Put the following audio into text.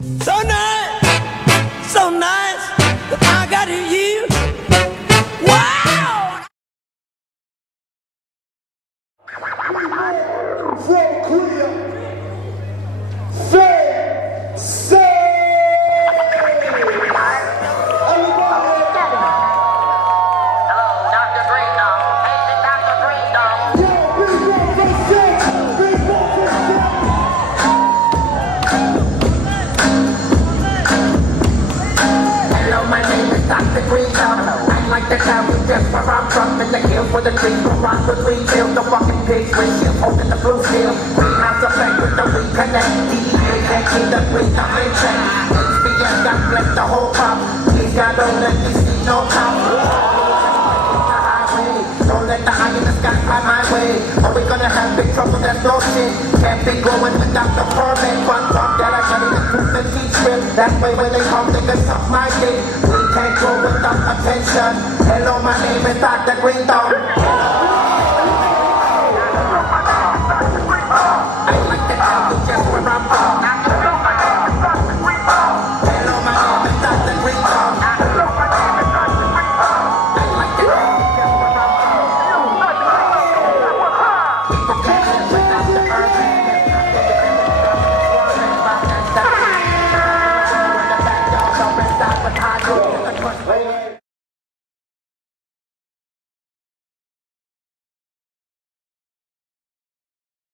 So nice, so nice, I got you. Wow! From Korea, Faye, say. The green town, I like the town, just where I'm from. In the hills where the trees will rock with we kill the fucking pigs with shit, holding the blue steel. Greenhouse effect with the reconnect. DEA can't keep the green up in check. HBS got blessed the whole pop. Please God don't let me see no cop. Don't let the eye in the sky fly my way. Or we gonna have big trouble, that's no shit. Can't be going without the permit. One talk that I got in the proof and teach with. That way when they come, they can suck my dick. Can't go without attention. Hello, my name is Dr. Green Dog. I like the town, just where I'm from. Hello, my name is Dr. Green Dog. I like the town, just where I'm from. People can't live without the urban. Wait,